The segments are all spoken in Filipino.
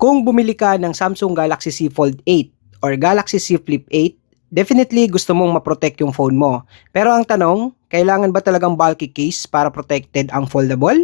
Kung bumili ka ng Samsung Galaxy Z Fold 8 or Galaxy Z Flip 8, definitely gusto mong ma-protect yung phone mo. Pero ang tanong, kailangan ba talagang bulky case para protected ang foldable?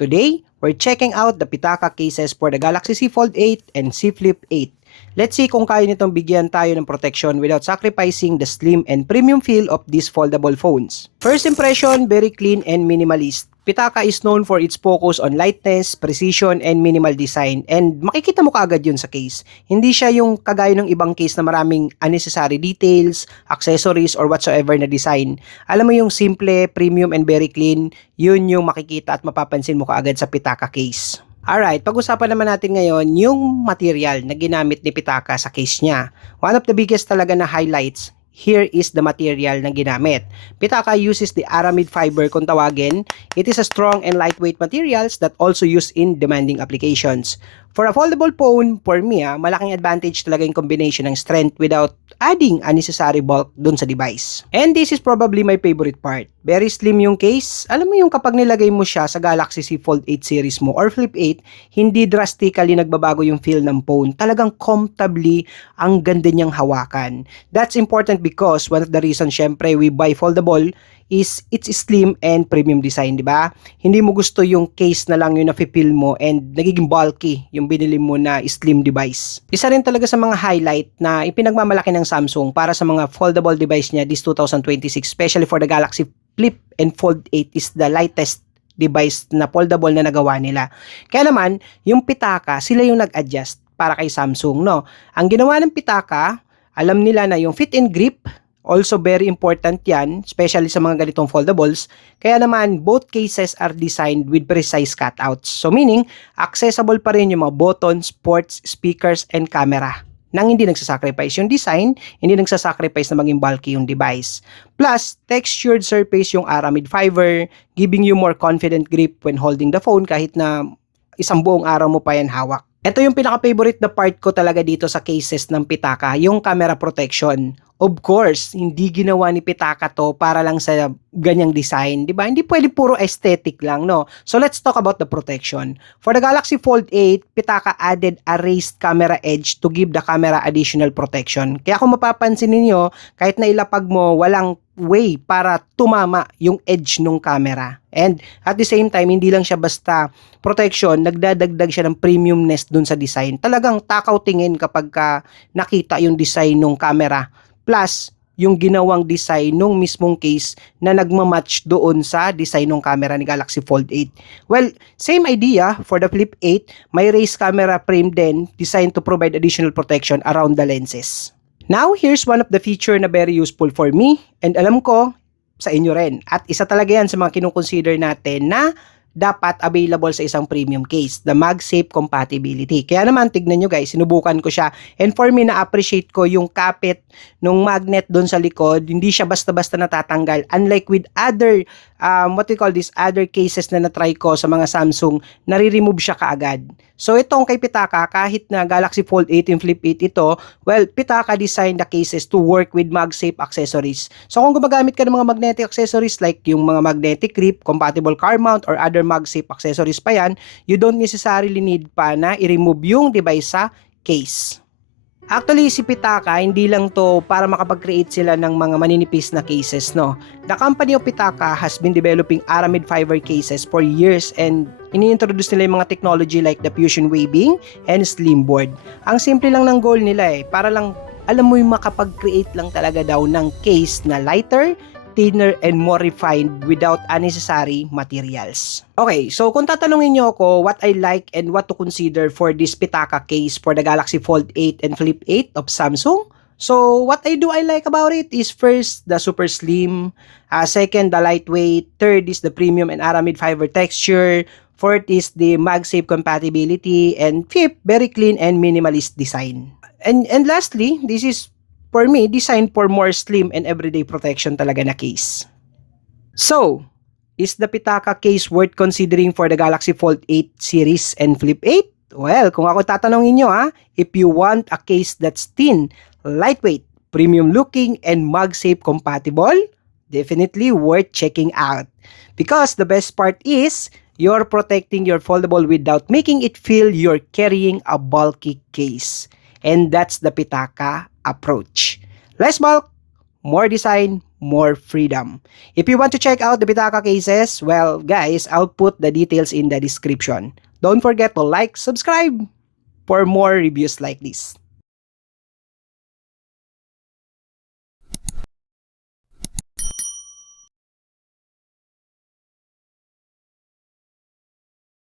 Today, we're checking out the Pitaka cases for the Galaxy Z Fold 8 and Z Flip 8. Let's see kung kaya nitong bigyan tayo ng protection without sacrificing the slim and premium feel of these foldable phones. First impression, very clean and minimalist. Pitaka is known for its focus on lightness, precision, and minimal design. And makikita mo kaagad yun sa case. Hindi siya yung kagaya ng ibang case na maraming unnecessary details, accessories, or whatsoever na design. Alam mo yung simple, premium, and very clean, yun yung makikita at mapapansin mo kaagad sa Pitaka case. Alright, pag-usapan naman natin ngayon yung material na ginamit ni Pitaka sa case niya. One of the biggest talaga na highlights, here is the material na ginamit. Pitaka uses the aramid fiber kung tawagin. It is a strong and lightweight materials that also used in demanding applications. For a foldable phone, for me, malaking advantage talaga yung combination ng strength without adding unnecessary bulk dun sa device. And this is probably my favorite part. Very slim yung case. Alam mo yung kapag nilagay mo siya sa Galaxy Z Fold 8 series mo or Flip 8, hindi drastically nagbabago yung feel ng phone. Talagang comfortably ang ganda niyang hawakan. That's important because one of the reasons syempre we buy foldable is it's slim and premium design, di ba? Hindi mo gusto yung case na lang yung nafe-feel mo and nagiging bulky yung binili mo na slim device. Isa rin talaga sa mga highlight na ipinagmamalaki ng Samsung para sa mga foldable device niya this 2026, especially for the Galaxy Flip and Fold 8 is the lightest device na foldable na nagawa nila. Kaya naman, yung Pitaka, sila yung nag-adjust para kay Samsung, no? Ang ginawa ng Pitaka, alam nila na yung fit and grip, also very important yan, especially sa mga ganitong foldables. Kaya naman, both cases are designed with precise cutouts. So meaning, accessible pa rin yung mga buttons, ports, speakers, and camera. Nang hindi nagsasacrifice yung design, hindi nagsasacrifice na maging bulky yung device. Plus, textured surface yung aramid fiber, giving you more confident grip when holding the phone kahit na isang buong araw mo pa yan hawak. Ito yung pinaka-favorite na part ko talaga dito sa cases ng Pitaka, yung camera protection. Of course, hindi ginawa ni Pitaka to para lang sa ganyang design, di ba? Hindi pwede puro aesthetic lang, no? So let's talk about the protection. For the Galaxy Fold 8, Pitaka added a raised camera edge to give the camera additional protection. Kaya kung mapapansin niyo, kahit na ilapag mo, walang way para tumama yung edge ng camera. And at the same time, hindi lang siya basta protection, nagdadagdag siya ng premiumness dun sa design. Talagang takaw tingin kapag nakita yung design ng camera. Plus, yung ginawang design nung mismong case na nagmamatch doon sa design ng camera ni Galaxy Fold 8. Well, same idea for the Flip 8, may raised camera frame din designed to provide additional protection around the lenses. Now, here's one of the feature na very useful for me and alam ko sa inyo rin. At isa talaga yan sa mga kinukonsider natin na dapat available sa isang premium case, the MagSafe compatibility. Kaya naman, tignan nyo guys, sinubukan ko siya. And for me, na-appreciate ko yung kapit nung magnet doon sa likod. Hindi siya basta-basta natatanggal. Unlike with other, other cases na na-try ko sa mga Samsung, nare-remove siya kaagad. So itong kay Pitaka, kahit na Galaxy Fold 8 and Flip 8 ito, well, Pitaka designed the cases to work with MagSafe accessories. So kung gumagamit ka ng mga magnetic accessories like yung mga magnetic grip, compatible car mount, or other MagSafe accessories pa yan, you don't necessarily need pa na i-remove yung device sa case. Actually, si Pitaka, hindi lang to para makapag-create sila ng mga maninipis na cases, no? The company of Pitaka has been developing aramid fiber cases for years and ini-introduce nila yung mga technology like the fusion weaving and slim board. Ang simple lang ng goal nila para lang, alam mo yung makapag-create lang talaga daw ng case na lighter, thinner, and more refined without unnecessary materials. Okay, so kung tatanungin nyo ako what I like and what to consider for this Pitaka case for the Galaxy Fold 8 and Flip 8 of Samsung, so what I like about it is first, the super slim, second, the lightweight, third is the premium and aramid fiber texture, fourth is the MagSafe compatibility, and fifth, very clean and minimalist design. And lastly, this is for me, designed for more slim and everyday protection talaga na case. So, is the Pitaka case worth considering for the Galaxy Fold 8 series and Flip 8? Well, kung ako tatanungin nyo if you want a case that's thin, lightweight, premium looking, and MagSafe compatible, definitely worth checking out. Because the best part is, you're protecting your foldable without making it feel you're carrying a bulky case. And that's the Pitaka approach. Less bulk, more design, more freedom. If you want to check out the Pitaka cases, well guys, I'll put the details in the description. Don't forget to like, subscribe for more reviews like this.